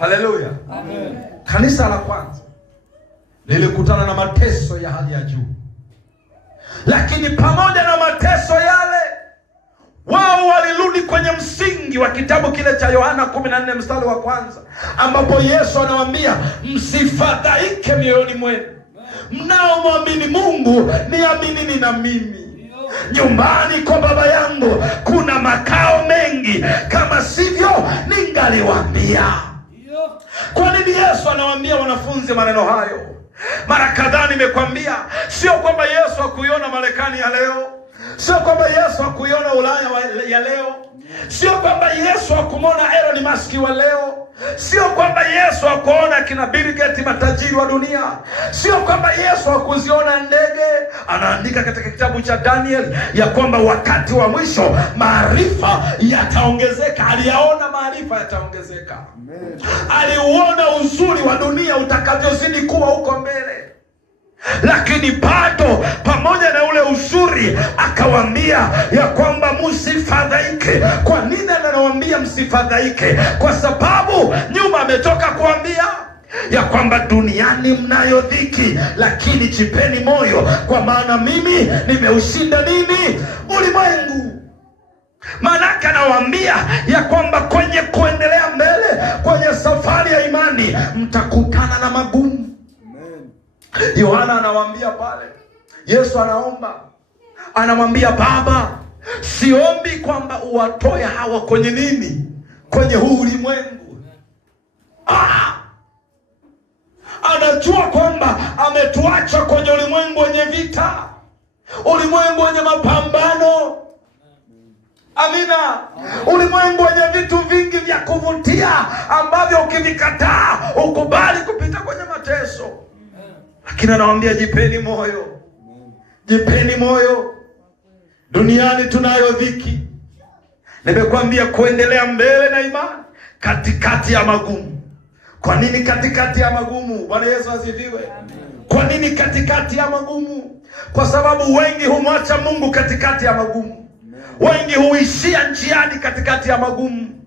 Haleluya. Kanisa la kwanza lilikutana na mateso ya hali ya juu, lakini pamoja na mateso yale, wao walirudi kwenye msingi wa kitabu kile cha Yohana 14 mstari wa kwanza, ambapo Yesu anawaambia, msifadhaike mioyoni mwenu, mnaomwamini Mungu niaminini na mimi. Nyumbani kwa Baba yangu kuna makao mengi, kama sivyo ningaliwaambia. Kwa nini Yesu anawaambia wanafunzi maneno hayo? Mara kadhaa nimekwambia, sio kwamba Yesu hakuiona Marekani ya leo, sio kwamba Yesu hakuiona Ulaya ya leo, sio kwamba Yesu hakumwona Elon Musk wa leo, sio kwamba Yesu hakuona kina Bill Gates matajiri wa dunia, sio kwamba Yesu hakuziona ndege. Anaandika katika kitabu cha Daniel ya kwamba wakati wa mwisho maarifa yataongezeka. Aliyaona maarifa yataongezeka. Aliuona uzuri wa dunia utakavyozidi kuwa huko mbele. Lakini bado pamoja na ule uzuri akawaambia ya kwamba msifadhaike. Kwa nini anawaambia msifadhaike? Kwa sababu nyuma ametoka kuambia ya kwamba duniani mnayo dhiki, lakini jipeni moyo, kwa maana mimi nimeushinda nini? Ulimwengu. Maanake anawaambia ya kwamba kwenye kuendelea mbele, kwenye safari ya imani, mtakutana na magumu. Yohana anawaambia pale, Yesu anaomba, anamwambia Baba, siombi kwamba uwatoe hawa kwenye nini? Kwenye huu ulimwengu. Anajua kwamba ametuacha kwenye ulimwengu wenye vita, ulimwengu wenye mapambano. Amina. Ulimwengu wenye vitu vingi vya kuvutia ambavyo ukivikataa ukubali kupita kwenye mateso. Lakini anawaambia jipeni moyo, jipeni moyo, duniani tunayo dhiki. Nimekwambia kuendelea mbele na imani katikati ya magumu. Kwa nini katikati ya magumu? Bwana Yesu asifiwe. Kwa nini katikati ya magumu? Kwa sababu wengi humwacha Mungu katikati ya magumu. Wengi huishia njiani katikati ya magumu.